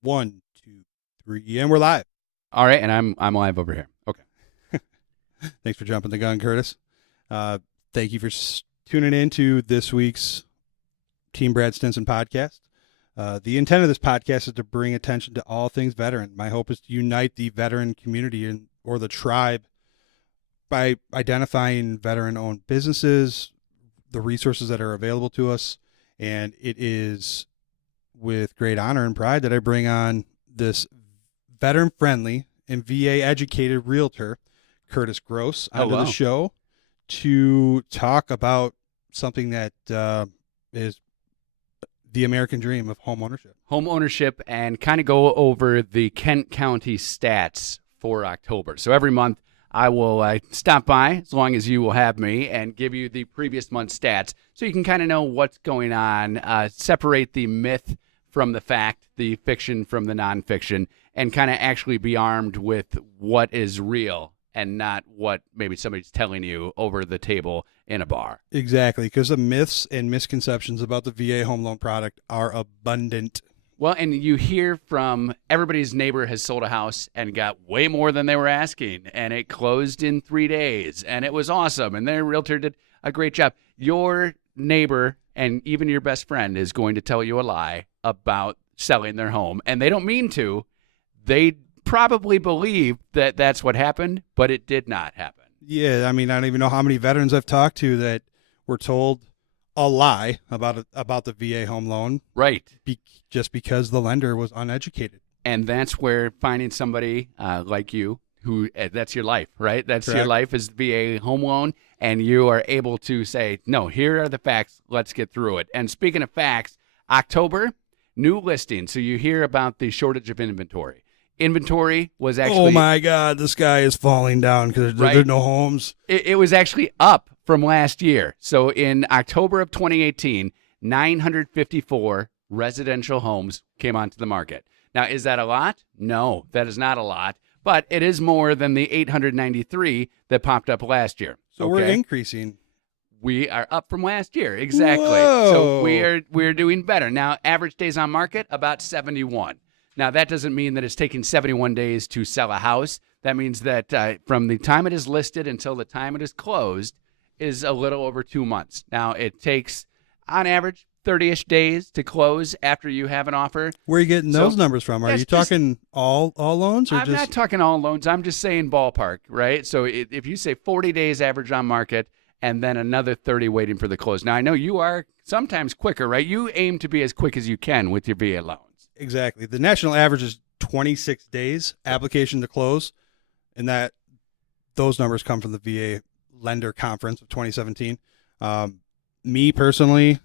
One, two, three, and we're live. All right, and I'm live over here. Okay. Thanks for jumping the gun, Curtis. Thank you for tuning in to this week's Team Brad Stinson podcast. The intent of this podcast is to bring attention to all things veteran. My hope is to unite the veteran community or the tribe by identifying veteran-owned businesses, the resources that are available to us, and it is with great honor and pride that I bring on this veteran-friendly and VA-educated realtor, Curtis Gross, onto the show to talk about something that is the American dream of home ownership. Home ownership, and kind of go over the Kent County stats for October. So every month I will stop by, as long as you will have me, and give you the previous month's stats so you can kind of know what's going on, separate the myth from the fact, the fiction from the nonfiction, and kind of actually be armed with what is real and not what maybe somebody's telling you over the table in a bar. Exactly, because the myths and misconceptions about the VA home loan product are abundant. Well, and you hear from everybody's neighbor has sold a house and got way more than they were asking, and it closed in 3 days, and it was awesome, and their realtor did a great job. Your neighbor and even your best friend is going to tell you a lie about selling their home, and they don't mean to. They probably believe that that's what happened, but it did not happen. Yeah, I mean, I don't even know how many veterans I've talked to that were told a lie about the VA home loan. Right. Just because the lender was uneducated. And that's where finding somebody like you, who that's your life, right? That's Correct. Your life is VA home loan, and you are able to say, no, here are the facts. Let's get through it. And speaking of facts, October, new listing. So you hear about the shortage of inventory. Inventory was actually... Oh, my God, the sky is falling down because there's no homes. It was actually up from last year. So in October of 2018, 954 residential homes came onto the market. Now, is that a lot? No, that is not a lot, but it is more than the 893 that popped up last year. So we're increasing. We are up from last year, exactly. Whoa. So we're doing better. Now, average days on market, about 71. Now, that doesn't mean that it's taking 71 days to sell a house. That means that from the time it is listed until the time it is closed is a little over 2 months. Now, it takes, on average, 30-ish days to close after you have an offer. Where are you getting those numbers from? Are you talking all loans? Or I'm not talking all loans. I'm just saying ballpark, right? So if you say 40 days average on market and then another 30 waiting for the close. Now, I know you are sometimes quicker, right? You aim to be as quick as you can with your VA loans. Exactly. The national average is 26 days application to close, and those numbers come from the VA Lender Conference of 2017. Me personally,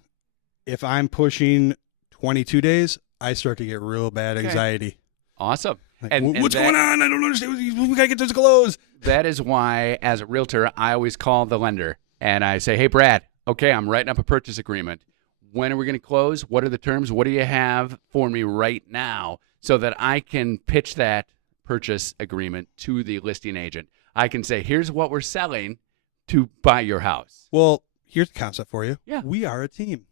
if I'm pushing 22 days, I start to get real bad anxiety. Okay. Awesome. Like, what's going on? I don't understand. We got to get this closed. That is why, as a realtor, I always call the lender, and I say, hey, Brad, okay, I'm writing up a purchase agreement. When are we going to close? What are the terms? What do you have for me right now so that I can pitch that purchase agreement to the listing agent? I can say, here's what we're selling to buy your house. Well, here's the concept for you. Yeah. We are a team.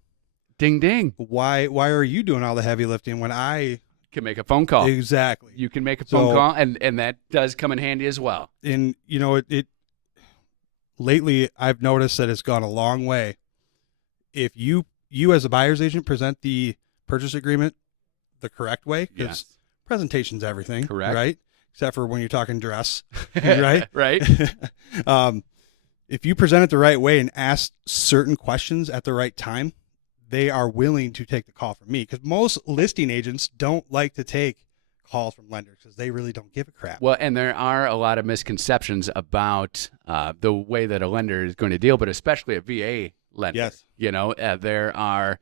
Ding, ding. Why are you doing all the heavy lifting when I can make a phone call? Exactly. You can make a phone call, and that does come in handy as well. And, you know, it lately I've noticed that it's gone a long way. If you as a buyer's agent present the purchase agreement the correct way, because presentation's everything. Correct. Right? Except for when you're talking dress, right? Right. If you present it the right way and ask certain questions at the right time, they are willing to take the call from me, because most listing agents don't like to take calls from lenders because they really don't give a crap. Well, and there are a lot of misconceptions about the way that a lender is going to deal, but especially a VA lender. Yes. You know, there are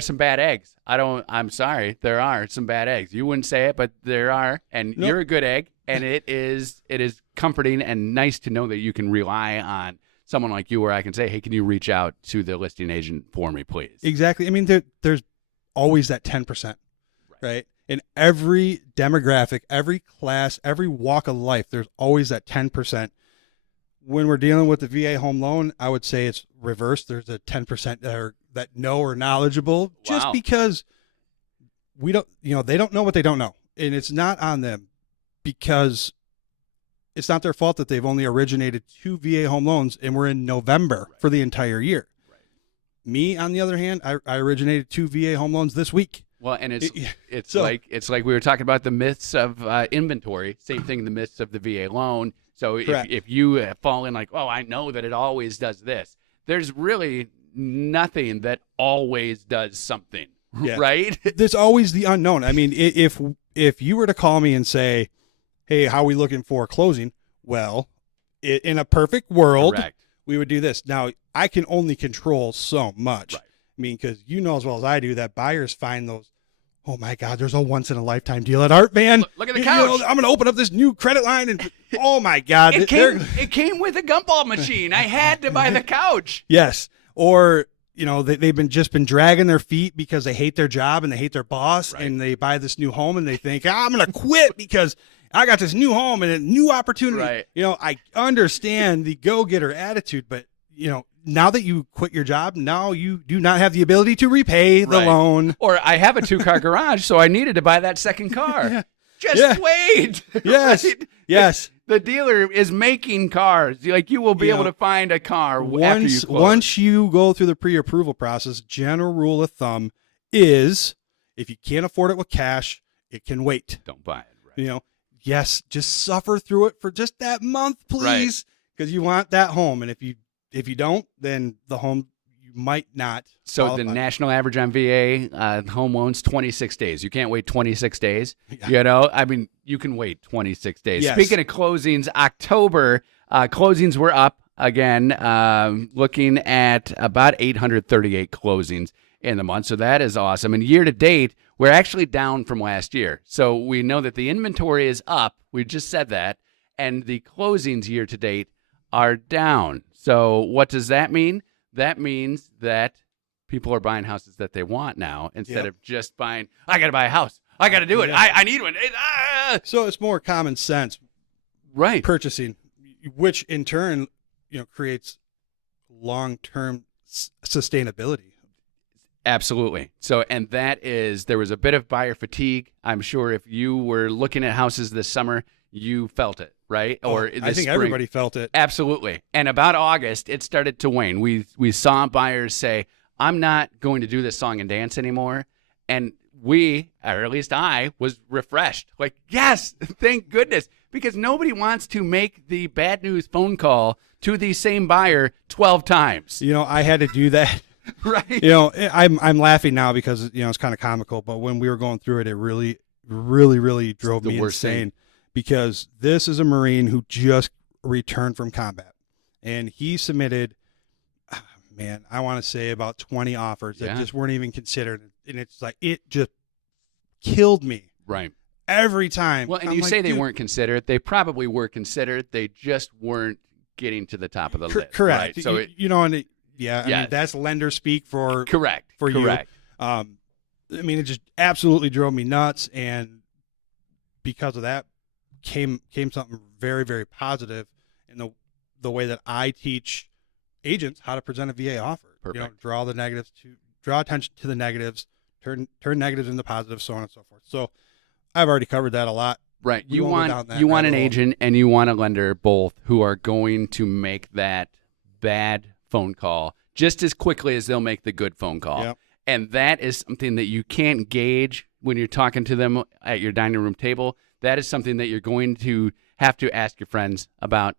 some bad eggs. I'm sorry, there are some bad eggs. You wouldn't say it, but there are, and you're a good egg, and it is comforting and nice to know that you can rely on someone like you, where I can say, hey, can you reach out to the listing agent for me, please? Exactly. I mean, there's always that 10%, right? In every demographic, every class, every walk of life, there's always that 10%. When we're dealing with the VA home loan, I would say it's reversed. There's a 10% that know or knowledgeable, just because we don't, they don't know what they don't know, and it's not on them because it's not their fault that they've only originated 2 VA home loans and we're in November for the entire year. Right. Me, on the other hand, I originated 2 VA home loans this week. Well, and it's like we were talking about the myths of inventory. Same thing, the myths of the VA loan. So if you fall in like, oh, I know that it always does this. There's really nothing that always does something, right? There's always the unknown. I mean, if you were to call me and say, hey, how are we looking for a closing? Well, in a perfect world, Correct. We would do this. Now, I can only control so much. Right. I mean, because you know as well as I do that buyers find those, oh my God, there's a once-in-a-lifetime deal at Art Van. Look at the couch. I'm going to open up this new credit line and, oh my God. It came with a gumball machine. I had to buy the couch. Yes. Or, they've just been dragging their feet because they hate their job and they hate their boss, Right. and they buy this new home and they think, I'm going to quit because I got this new home and a new opportunity. Right. I understand the go-getter attitude, but, now that you quit your job, now you do not have the ability to repay the loan. Or I have a 2-car garage, so I needed to buy that second car. Just wait. Yes. Right? Yes. The dealer is making cars. Like, you will be able to find a car after you close. Once you go through the pre-approval process, general rule of thumb is if you can't afford it with cash, it can wait. Don't buy it. Right? Yes, just suffer through it for just that month, please, because you want that home. And if you don't, then the home you might not. So qualify. the national average on VA home loans 26 days. You can't wait 26 days. Yeah. I mean, you can wait 26 days. Yes. Speaking of closings, October closings were up again, looking at about 838 closings in the month. So that is awesome. And year to date, we're actually down from last year. So we know that the inventory is up. We just said that. And the closings year to date are down. So what does that mean? That means that people are buying houses that they want now instead of just buying, I got to buy a house. I got to do it. Yeah. I need one. So it's more common sense purchasing, which in turn, creates long-term sustainability. Absolutely. So, and there was a bit of buyer fatigue. I'm sure if you were looking at houses this summer, you felt it, right? Or I think spring. everybody felt it. Absolutely. And about August, it started to wane. We saw buyers say, I'm not going to do this song and dance anymore. And we, or at least I, was refreshed. Like, yes, thank goodness. Because nobody wants to make the bad news phone call to the same buyer 12 times. I had to do that. Right. I'm laughing now because, it's kind of comical. But when we were going through it, it really, really, really drove me insane. Because this is a Marine who just returned from combat. And he submitted, I want to say about 20 offers that just weren't even considered. And it's like, it just killed me. Right. Every time. Well, and you say they weren't considered. They probably were considered. They just weren't getting to the top of the list. Correct. Right? So I mean, that's lender speak for correct. For correct. you. I mean, it just absolutely drove me nuts. And because of that, came something very, very positive in the way that I teach agents how to present a VA offer. Perfect. Draw attention to the negatives, turn negatives into positives, so on and so forth. So I've already covered that a lot. Right. You want an agent and you want a lender both who are going to make that bad phone call just as quickly as they'll make the good phone call. Yep. And that is something that you can't gauge when you're talking to them at your dining room table. That is something that you're going to have to ask your friends about.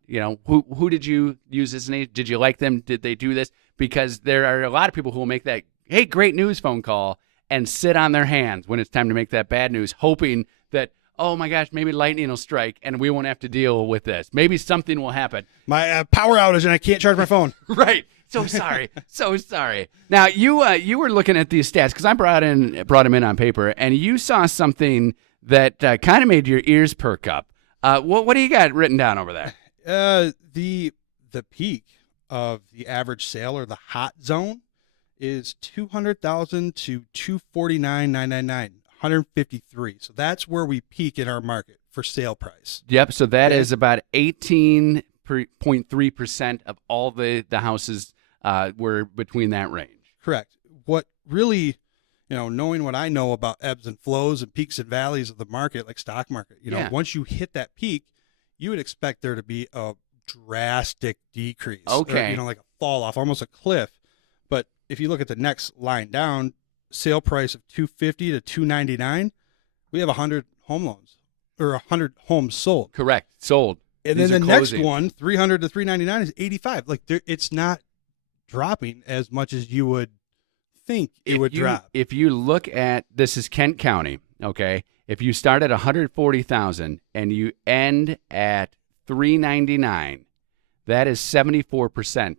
Who did you use as an agent? Did you like them? Did they do this? Because there are a lot of people who will make that, hey, great news phone call and sit on their hands when it's time to make that bad news, hoping that, oh my gosh, maybe lightning will strike and we won't have to deal with this. Maybe something will happen. My power outage and I can't charge my phone. Right. So sorry. So sorry. Now, you were looking at these stats because I brought them in on paper, and you saw something that kind of made your ears perk up. What do you got written down over there? The peak of the average sale, or the hot zone, is 200,000 to 249,999, 153. So that's where we peak in our market for sale price. Yep. So that is about 18.3% of all the houses were between that range. Correct. What really, knowing what I know about ebbs and flows and peaks and valleys of the market, like stock market, Yeah. once you hit that peak, you would expect there to be a drastic decrease. Okay. Or, like a fall off, almost a cliff. But if you look at the next line down, sale price of 250 to 299, we have 100 home loans or 100 homes sold. Correct. Sold. And These then are the next closing. one, 300 to 399, is 85. Like it's not dropping as much as you would think it would drop. If you look at, this is Kent County, okay? If you start at 140,000 and you end at 399, that is 74%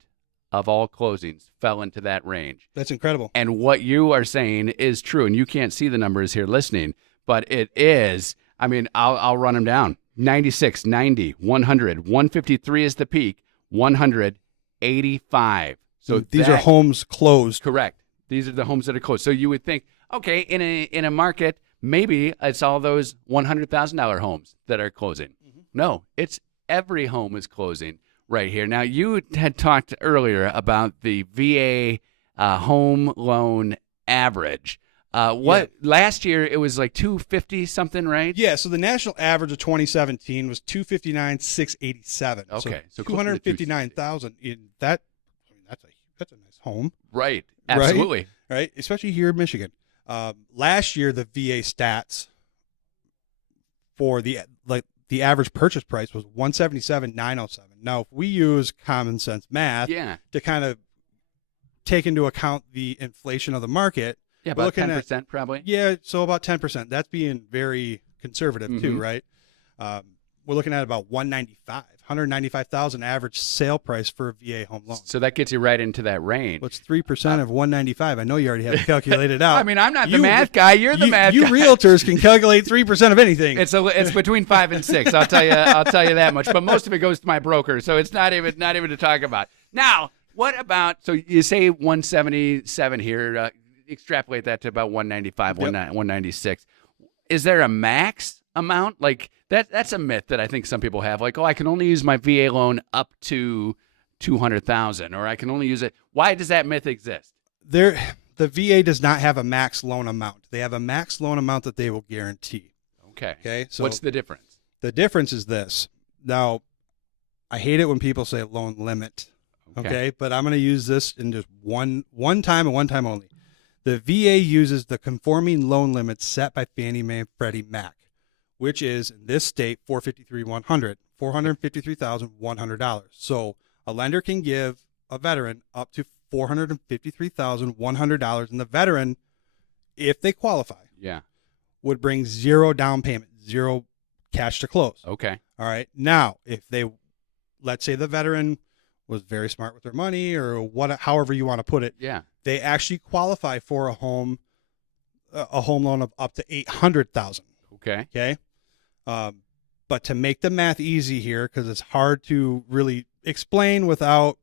of all closings fell into that range. That's incredible. And what you are saying is true, and you can't see the numbers here listening, but it is. I mean, I'll run them down. 96, 90, 100, 153 is the peak, 185. So these are homes closed. Correct. These are the homes that are closed. So you would think, okay, in a market, maybe it's all those $100,000 homes that are closing. Mm-hmm. No, it's every home is closing right here. Now, you had talked earlier about the VA home loan average. Last year it was like 250 something, right? Yeah. So the national average of 2017 was 259,687. Okay, so 259,000 in that. I mean, that's a nice home. Right. Absolutely. Right. Especially here in Michigan. Last year the VA stats for the average purchase price was 177,907. Now, if we use common sense math to kind of take into account the inflation of the market. Yeah, about 10% probably. Yeah, so about 10%. That's being very conservative too, right? We're looking at about 195,000 average sale price for a VA home loan. So that gets you right into that range. What's 3% of 195? I know you already have it calculated out. I mean, I'm not the math guy. You're the math guy. You realtors can calculate 3% of anything. It's between 5 and 6. I'll tell you that much. But most of it goes to my broker, so it's not even to talk about. Now, what about? So you say 177 here. Extrapolate that to about 195, 196. Is there a max amount? Like that's a myth that I think some people have. Like, I can only use my VA loan up to 200,000, or I can only use it. Why does that myth exist? The VA does not have a max loan amount. They have a max loan amount that they will guarantee. Okay. So what's the difference? The difference is this. Now, I hate it when people say loan limit. Okay. But I'm going to use this in just one time and one time only. The VA uses the conforming loan limit set by Fannie Mae and Freddie Mac, which is in this state $453,100. So a lender can give a veteran up to $453,100, and the veteran, if they qualify, would bring zero down payment, zero cash to close. Okay. All right. Now, if let's say the veteran was very smart with their money, or however you want to put it. Yeah. They actually qualify for a home loan of up to $800,000. Okay. But to make the math easy here, because it's hard to really explain without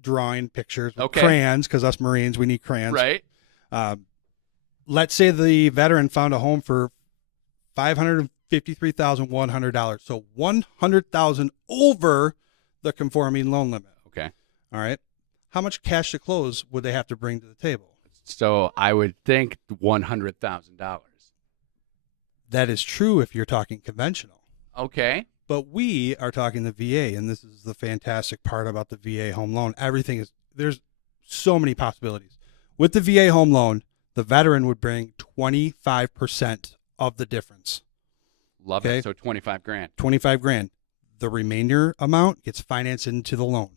drawing pictures with crayons, because us Marines, we need crayons. Right. Let's say the veteran found a home for $553,100. So $100,000 over the conforming loan limit. Okay. All right. How much cash to close would they have to bring to the table? So I would think $100,000. That is true if you're talking conventional. Okay. But we are talking the VA, and this is the fantastic part about the VA home loan. There's so many possibilities. With the VA home loan, the veteran would bring 25% of the difference. Love it. So $25,000. $25,000. The remainder amount gets financed into the loan.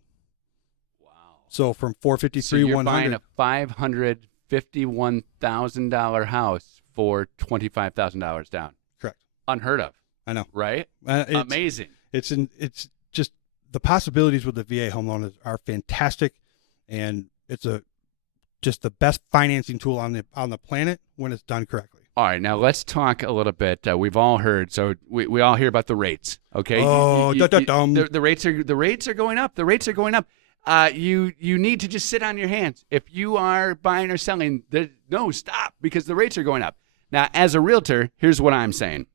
Wow. So from $453,100. So you're buying a $551,000 house for $25,000 down. Correct. Unheard of. I know. Right? Amazing. It's just the possibilities with the VA home loan are fantastic, and it's just the best financing tool on the planet when it's done correctly. All right, now let's talk a little bit. We've all heard, so we all hear about the rates. Okay. Oh, the rates are going up. The rates are going up. You need to just sit on your hands. If you are buying or selling, no, stop, because the rates are going up. Now, as a realtor, here's what I'm saying.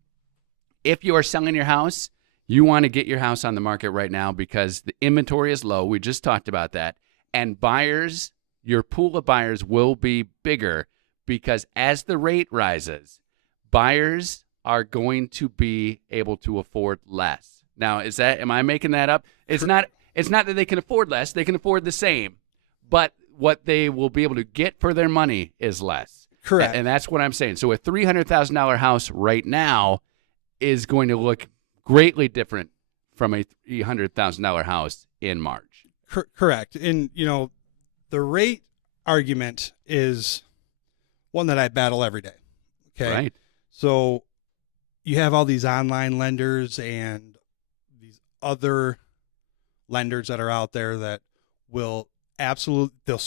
If you are selling your house, you want to get your house on the market right now because the inventory is low. We just talked about that. And buyers, your pool of buyers will be bigger because as the rate rises, buyers are going to be able to afford less. Now, am I making that up? It's not that they can afford less, they can afford the same, but what they will be able to get for their money is less. Correct. And that's what I'm saying. So a $300,000 house right now is going to look greatly different from a $300,000 house in March. Correct. And, the rate argument is one that I battle every day. Okay. Right. So you have all these online lenders and these other lenders that are out there that will they'll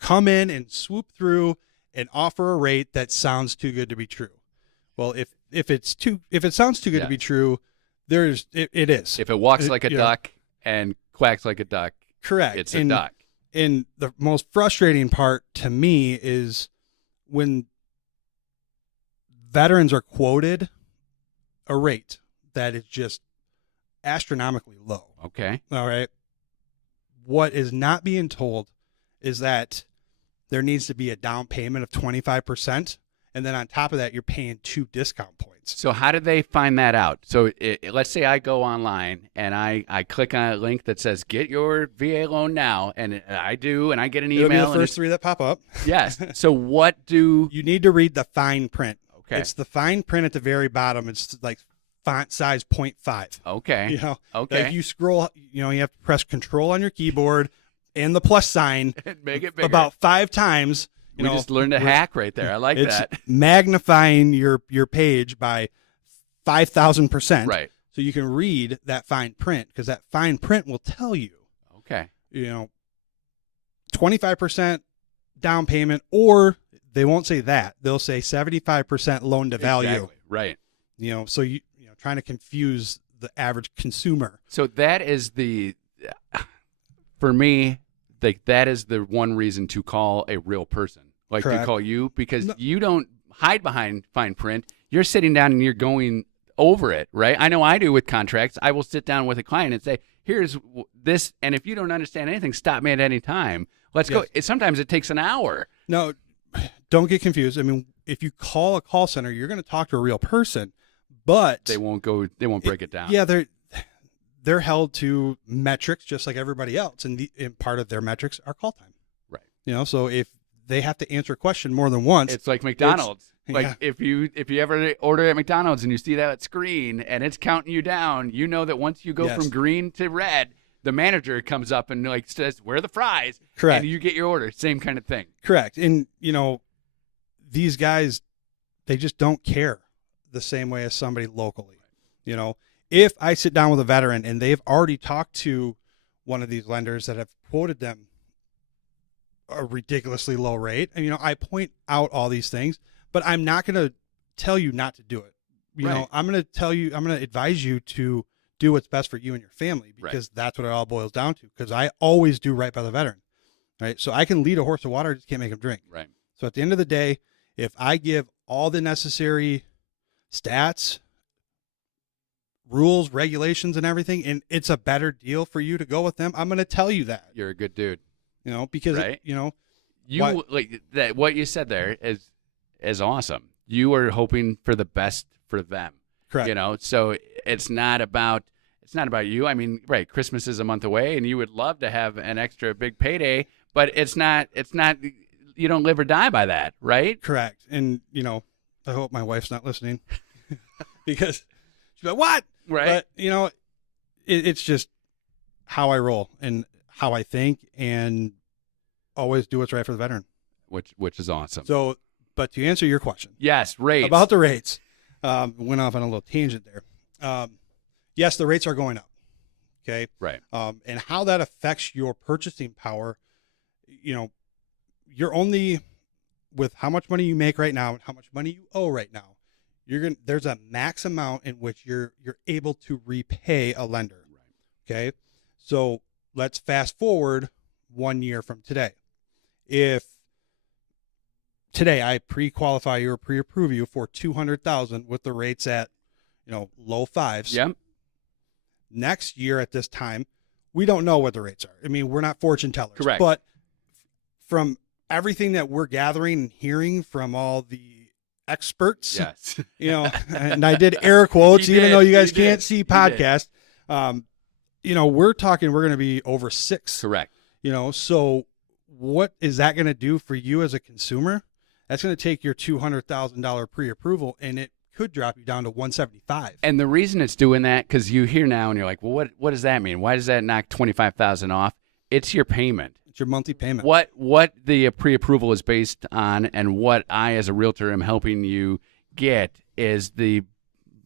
come in and swoop through and offer a rate that sounds too good to be true. Well, if it sounds too good to be true, it is. If it walks like a duck and quacks like a duck, correct. It's a duck. And the most frustrating part to me is when veterans are quoted a rate that is just astronomically low. Okay. All right. What is not being told is that there needs to be a down payment of 25%. And then on top of that, you're paying 2 discount points. So how do they find that out? So let's say I go online and I click on a link that says, get your VA loan now. And I do, and I get an email. It'll be the first 3 that pop up. Yes. So what do... You need to read the fine print. Okay. It's the fine print at the very bottom. It's like font size 0.5. Okay. Okay. Like you scroll, you have to press Control on your keyboard and the plus sign make it bigger. About 5 times. We just learned a hack right there. I like that. It's magnifying your page by 5,000%. Right. So you can read that fine print, because that fine print will tell you. Okay. 25% down payment, or they won't say that. They'll say 75% loan to value. Exactly. Right. So you trying to confuse the average consumer. So that is for me, that is the one reason to call a real person, like Correct. to call you, because you don't hide behind fine print. You're sitting down and you're going over it, right? I know I do with contracts. I will sit down with a client and say, here's this, and if you don't understand anything, stop me at any time. Let's go. Sometimes it takes an hour. No, don't get confused. I mean, if you call a call center, you're going to talk to a real person, but they won't break it down. Yeah, they're held to metrics just like everybody else, and part of their metrics are call time. Right. So if they have to answer a question more than once, it's like McDonald's. If you ever order at McDonald's and you see that screen and it's counting you down, you know that once you go from green to red, the manager comes up and says, "Where are the fries?" Correct. And you get your order. Same kind of thing. Correct. And these guys, they just don't care the same way as somebody locally. If I sit down with a veteran and they've already talked to one of these lenders that have quoted them a ridiculously low rate, and I point out all these things, but I'm not going to tell you not to do it. I'm going to advise you to do what's best for you and your family, because that's what it all boils down to, because I always do right by the veteran. Right. So I can lead a horse to water, I just can't make him drink. Right. So at the end of the day, if I give all the necessary stats, rules, regulations, and everything, and it's a better deal for you to go with them, I'm going to tell you that. You're a good dude. Because what you said there is awesome. You are hoping for the best for them. Correct. So it's not about you. I mean, right, Christmas is a month away and you would love to have an extra big payday, but it's not you don't live or die by that, right? Correct. And I hope my wife's not listening because she's like, "What?" Right. But it's just how I roll and how I think, and always do what's right for the veteran. Which is awesome. So, but to answer your question, yes, rates. About the rates, went off on a little tangent there. Yes, the rates are going up. Okay. Right. And how that affects your purchasing power, you're only with how much money you make right now and how much money you owe right now. There's a max amount in which you're able to repay a lender. Right. Okay. So let's fast forward 1 year from today. If today I pre-qualify you or pre-approve you for $200,000 with the rates at, low 5s. Yep. Next year at this time, we don't know what the rates are. I mean, we're not fortune tellers. Correct. But from everything that we're gathering and hearing from all the experts, Yes. And I did air quotes, even though you guys can't see podcast. We're talking, we're going to be over 6. Correct. So what is that going to do for you as a consumer? That's going to take your $200,000 pre-approval, and it could drop you down to $175,000. And the reason it's doing that, because you hear now and you're like, well, what does that mean? Why does that knock $25,000 off? It's your payment. It's your monthly payment. What the pre-approval is based on, and what I as a realtor am helping you get, is the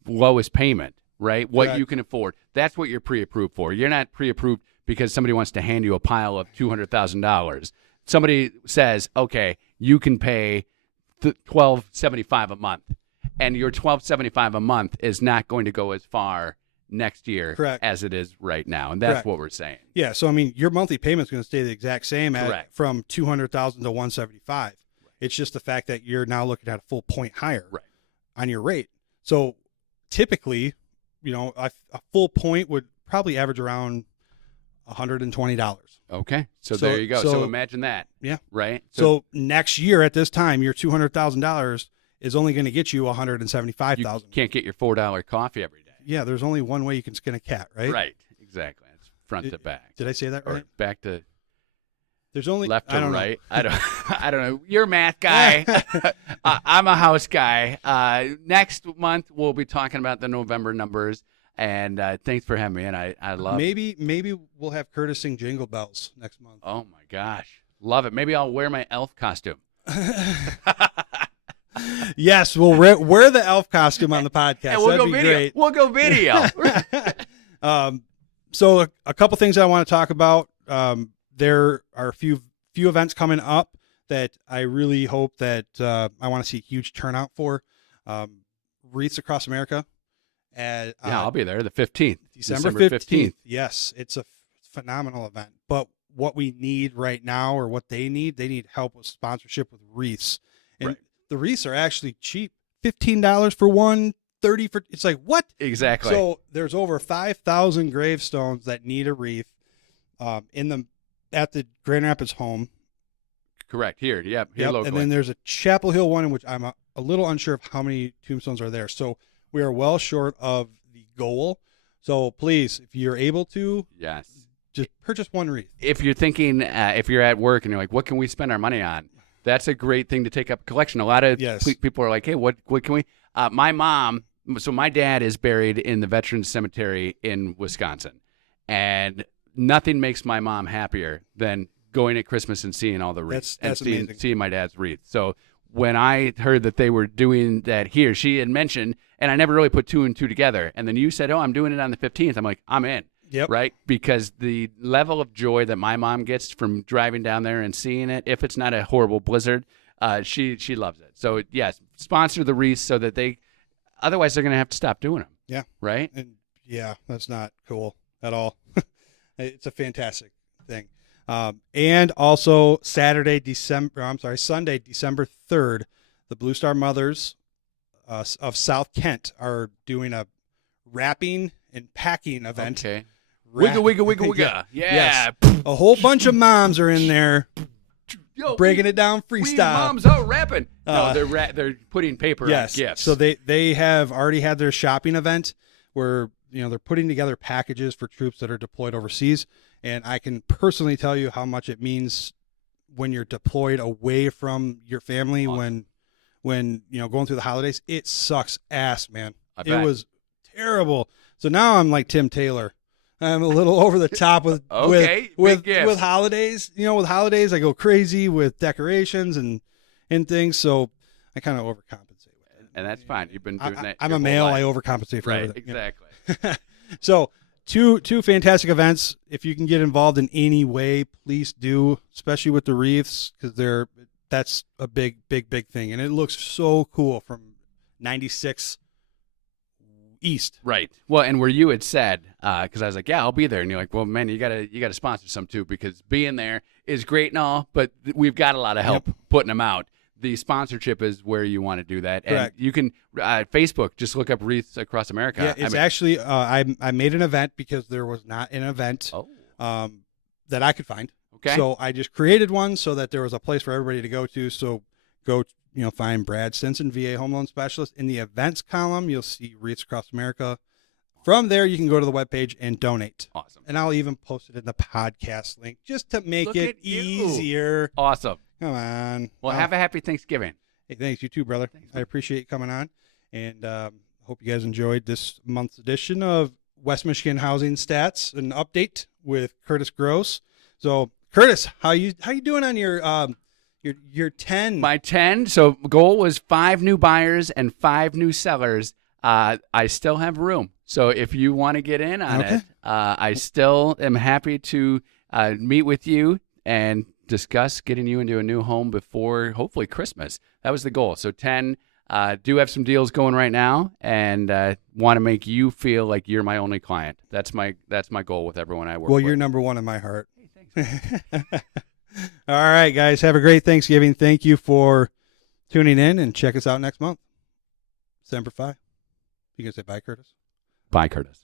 lowest payment, right? What Correct. you can afford. That's what you're pre-approved for. You're not pre-approved because somebody wants to hand you a pile of $200,000. Somebody says, okay, you can pay $1,275 a month, and your $1,275 a month is not going to go as far next year Correct. as it is right now, and that's Correct. what we're saying. Yeah, so I mean, your monthly payment is going to stay the exact same Correct. from $200,000 to $175,000. Right. It's just the fact that you're now looking at a full point higher on your rate. So typically, a full point would probably average around $120. Okay, so there you go. So imagine that. Yeah. Right. So next year at this time, your $200,000 is only going to get you $175,000. You can't get your $4 coffee every day. Yeah, there's only one way you can skin a cat, right? Right. Exactly. It's front to back. Did I say that right? Or back to there's only left to right. Know. I don't know. You're a math guy. I'm a house guy. Next month we'll be talking about the November numbers. And thanks for having me. And I love. Maybe we'll have Curtis sing Jingle Bells next month. Oh my gosh, love it. Maybe I'll wear my elf costume. Yes, we'll wear the elf costume on the podcast. And we'll That'd go be video. great. We'll go video. So a couple things I want to talk about. There are a few events coming up that I really hope that I want to see a huge turnout for. Wreaths Across America. I'll be there the 15th. December 15th. Yes, it's a phenomenal event. But what we need right now, or what they need help with sponsorship with wreaths. And the wreaths are actually cheap. $15 for one, $30 for, it's like, what? Exactly. So there's over 5,000 gravestones that need a wreath at the Grand Rapids home. Correct. Here locally. And then there's a Chapel Hill one, in which I'm a little unsure of how many tombstones are there. So we are well short of the goal. So please, if you're able to, yes, just purchase one wreath. If you're thinking, if you're at work and you're like, what can we spend our money on? That's a great thing to take up a collection. A lot of people are like, hey, what can we? My dad is buried in the Veterans Cemetery in Wisconsin. And nothing makes my mom happier than going at Christmas and seeing all the wreaths. That's amazing. Seeing my dad's wreath. So when I heard that they were doing that here, she had mentioned, and I never really put two and two together. And then you said, oh, I'm doing it on the 15th. I'm like, I'm in. Yep. Right? Because the level of joy that my mom gets from driving down there and seeing it, if it's not a horrible blizzard, she loves it. So, yes, sponsor the wreaths so that otherwise they're going to have to stop doing them. Yeah. Right? And yeah, that's not cool at all. It's a fantastic thing. And also Sunday, December 3rd, the Blue Star Mothers of South Kent are doing a wrapping and packing event. Okay. Wigga. Yeah. Yes. A whole bunch of moms are in there breaking it down freestyle. Moms out rapping. No, they're putting paper on gifts. So they have already had their shopping event where they're putting together packages for troops that are deployed overseas. And I can personally tell you how much it means when you're deployed away from your family. Awesome. When going through the holidays, it sucks ass, man. It was terrible. So now I'm like Tim Taylor. I'm a little over the top with with holidays. With holidays I go crazy with decorations and things. So I kind of overcompensate with it. And that's fine. You've been doing that. I'm a male. I overcompensate for everything. Exactly. So two fantastic events. If you can get involved in any way, please do, especially with the wreaths, because that's a big thing, and it looks so cool from 96 east. Right. Well, and where you had said, because I was like, yeah, I'll be there, and you're like, well, man, you gotta sponsor some too, because being there is great and all, but we've got a lot of help putting them out. The sponsorship is where you want to do that. Correct. And you can, Facebook, just look up Wreaths Across America. Yeah, it's actually, I made an event because there was not an event that I could find. Okay. So I just created one so that there was a place for everybody to go to. So go, find Brad Stinson, VA Home Loan Specialist. In the events column, you'll see REITs Across America. From there, you can go to the webpage and donate. Awesome. And I'll even post it in the podcast link just to make Look it at you. easier. Awesome. Come on. Well, have a happy Thanksgiving. Hey, thanks. You too, brother. Thanks, I appreciate you coming on. And hope you guys enjoyed this month's edition of West Michigan Housing Stats, an update with Curtis Gross. So, Curtis, how you doing on your 10? My 10. So goal was 5 new buyers and 5 new sellers. I still have room. So if you want to get in on it, I still am happy to meet with you and discuss getting you into a new home before hopefully Christmas. That was the goal. So 10, do have some deals going right now, and want to make you feel like you're my only client. That's my goal with everyone I work with. Well, you're number one in my heart. Hey, thanks. All right, guys. Have a great Thanksgiving. Thank you for tuning in, and check us out next month. December 5. You going to say bye, Curtis? Bye, Curtis.